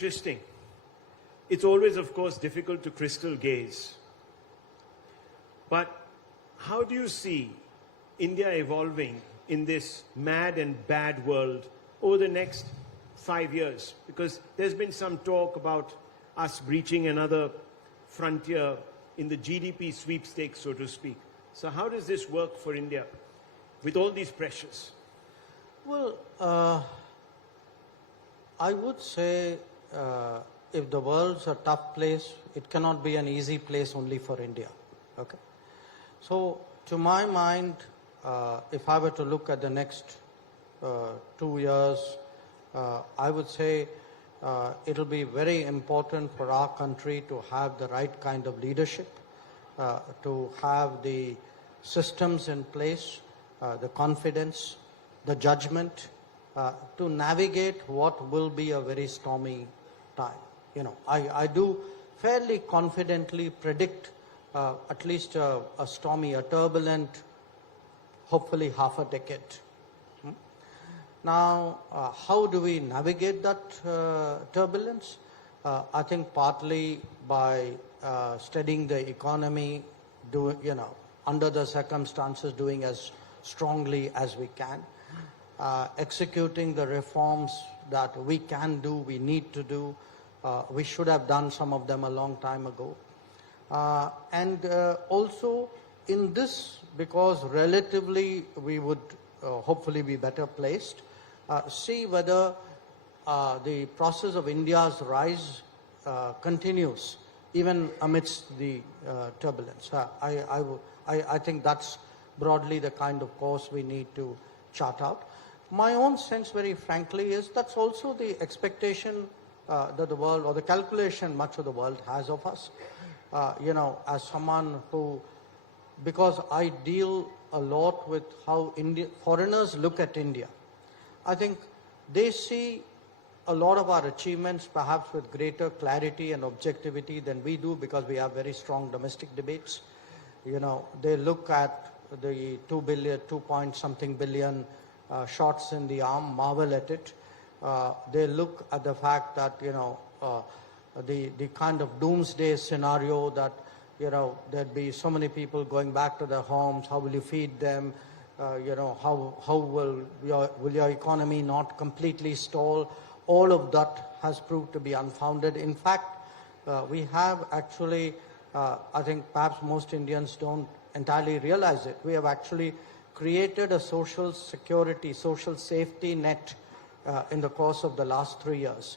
Interesting. It's always, of course, difficult to crystal gaze. But how do you see India evolving in this mad and bad world over the next 5 years? Because there's been some talk about us breaching another frontier in the GDP sweepstakes, so to speak. So how does this work for India with all these pressures? Well, I would say if the world's a tough place, it cannot be an easy place only for India. Okay. So, to my mind, if I were to look at the next 2 years, I would say it'll be very important for our country to have the right kind of leadership, to have the systems in place, the confidence, the judgment, to navigate what will be a very stormy time. You know, I do fairly confidently predict at least a stormy, a turbulent, hopefully half a decade. Now, how do we navigate that turbulence? I think partly by studying the economy, under the circumstances, doing as strongly as we can, executing the reforms that we can do, we need to do. We should have done some of them a long time ago. And also in this, because relatively we would hopefully be better placed, see whether the process of India's rise continues even amidst the turbulence. I think that's broadly the kind of course we need to chart out. My own sense, very frankly, is that's also the expectation that the world, or the calculation much of the world has of us. As someone who, because I deal a lot with how foreigners look at India, I think they see a lot of our achievements perhaps with greater clarity and objectivity than we do, because we have very strong domestic debates. They look at the 2 point something billion shots in the arm, marvel at it. They look at the fact that, the kind of doomsday scenario that, there'd be so many people going back to their homes, how will you feed them? How will your economy not completely stall? All of that has proved to be unfounded. In fact, we have actually, I think perhaps most Indians don't entirely realize it, we have actually created a social security, social safety net in the course of the last 3 years.